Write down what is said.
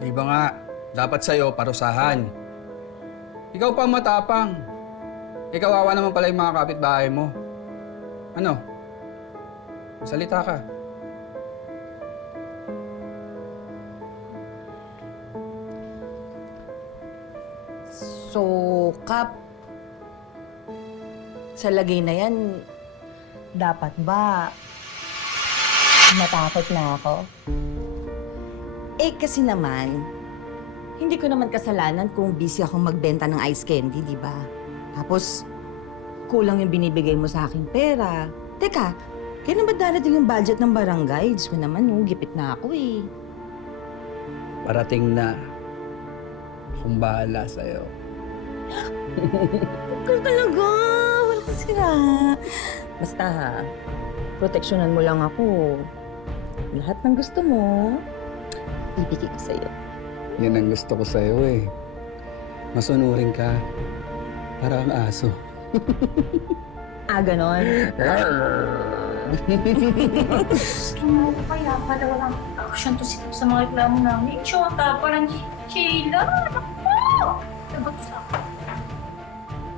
Di ba nga, dapat sa'yo parusahan. Ikaw pa ang matapang. Ikaw awa naman pala yung mga kapitbahay mo. Ano? Salita ka. So, Kap, sa lagay na yan, dapat ba matakot na ako? Eh, kasi naman, hindi ko naman kasalanan kung busy akong magbenta ng ice candy, di ba? Tapos, kulang yung binibigay mo sa aking pera. Teka, kailan ba darating yung budget ng barangay? Diyos ko naman, gipit na ako eh. Parating na. Akong bahala sa'yo. Ikaw talaga, wala kang sira. Basta ha, proteksyonan mo lang ako. Lahat ng gusto mo, ibigay ko sa'yo. Yan ang gusto ko sa'yo eh. Masunurin ka. Para kang aso. Ganon. Kaya pala walang action to sa mga reklamo namin. Shota, parang Sheila. Naku! Sagot sa akin.